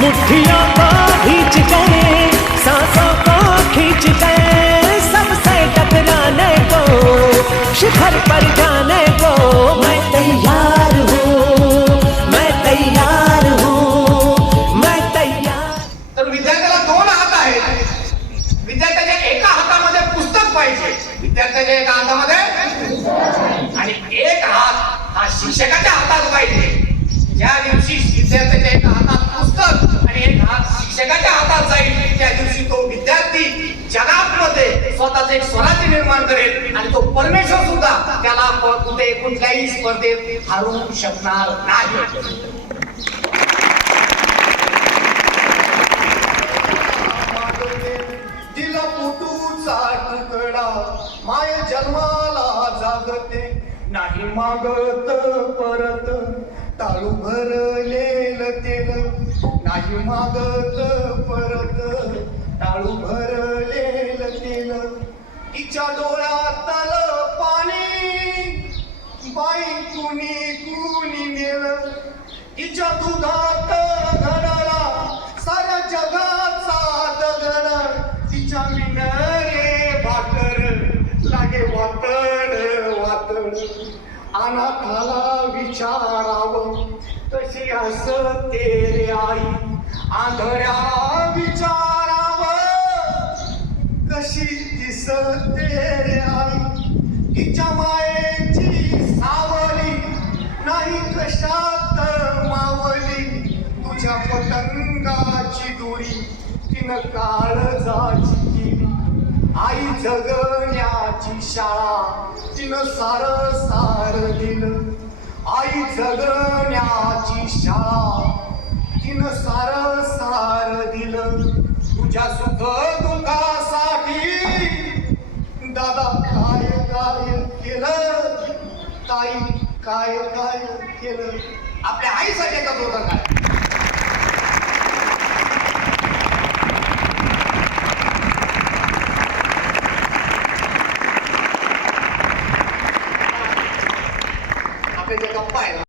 मुट्ठियों को खींच के, सांसों को खींच के, सबसे टकराने को, शिखर पर जाने को मैं तैयार हूँ, मैं तैयार हूँ, मैं तैयार। तर विद्यार्थ्याला दोन हात आहेत. विद्यार्थ्याच्या एका हातामध्ये पुस्तक पाहिजे, विद्यार्थ्याच्या एका हातामध्ये, आणि एक हात हा शिक्षकाच्या हातात पाहिजे. ज्या दिवशी विद्यार्थ्याच्या एका हातात पुस्तक आणि एक हात शिक्षकाच्या हातात जाईल, त्या दिवशी तो विद्यार्थी जगामध्ये स्वतःचे एक स्वराज्य निर्माण करेल आणि तो परमेश्वर सुद्धा त्याला कुठे कुठल्याही स्पर्धेत हरवू शकणार नाही. दिला पुटूचा तुकडा माय जन्माला जागते, नाही मागत परत टाळू भरलेल तेल, नाही मागत परत टाळू भरलेल तेल. तिच्या डोळ्यातल पाणी बाई कुणी कुणी नेलं, तिच्या दुधात घडला साऱ्या जगाचा दगड, तिच्या मिनरे भाकर लागे वातड वातड. अनाथाला विचारावं तशी असते रे आई, आंधळ्याला विचारावं कशी दिसते रे आई. तिच्या मायेची सावली नाही कशात मावली, तुझ्या पतंगाची दोरी तिनं काळजाची केली. आई जगण्याची शाळा तिनं सार सार दिलं, आई जगण्याची शाळा तिनं सार सार दिलं. तुझ्या सुख दुःखासाठी दादा काय काय केलं, ताई काय काय केलं. आपल्या आईसाठी येतात होतं काय?